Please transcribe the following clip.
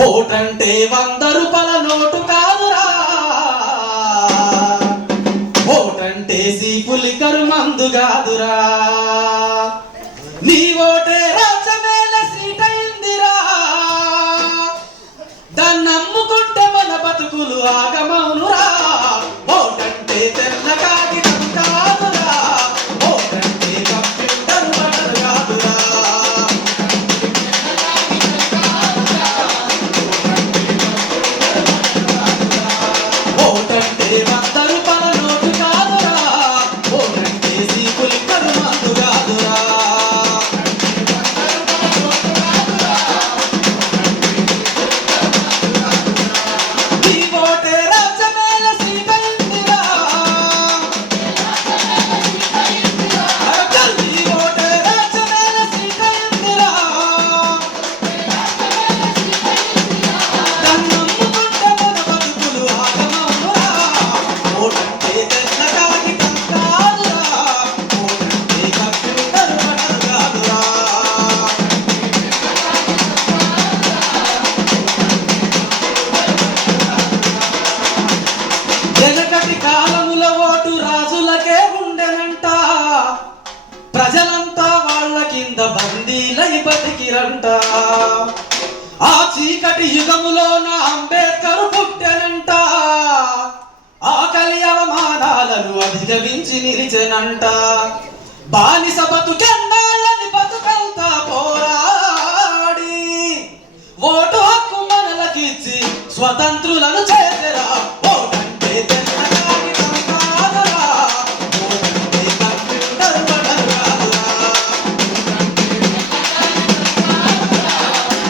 ఓటంటే 100 రూపాయల నోటు కాదురా, ఓటంటే సీపులికరు మందు కాదురా. నీ ఓటే రాజ్యమేల సీట్ అయిందిరా, దాన్ని నమ్ముకుంటే మన బతుకులు ఆగమౌనురా. ఓటంటే తెల్ల కాగితం కాదురా, ఓటంటే కంప్యూటర్ బటన్ కాదురా. ఓటంటే 100 రూపాయల నోటు కాదురా, ఓటంటే సీపులికరు మందు కాదురా. నీ ఓటే రాజ్యమేల సీట్ అయిందిరా, నీ ఓటే రాజ్యమేల సీట్ అయిందిరా. దాన్ని నమ్ముకుంటే మన బతుకులు ఆగమౌనురా. ఓటంటే తెల్ల కాగితం కాదురా, ఓటంటే కంప్యూటర్ బటన్ కాదురా. వెనకటి కాలముల ఓటు రాజులకే ఉండెనంట, ప్రజలంతా వాళ్ళ కింద బందీలై బతికిరంట. ఆ చీకటి యుగములోన అంబేద్కర్ పుట్టెనంట, ఆకలి అవమానాలను అధిగమించి నిలిచెనంట. బానిస బతుకెన్నాళ్ళని బతుకంతా పోరాట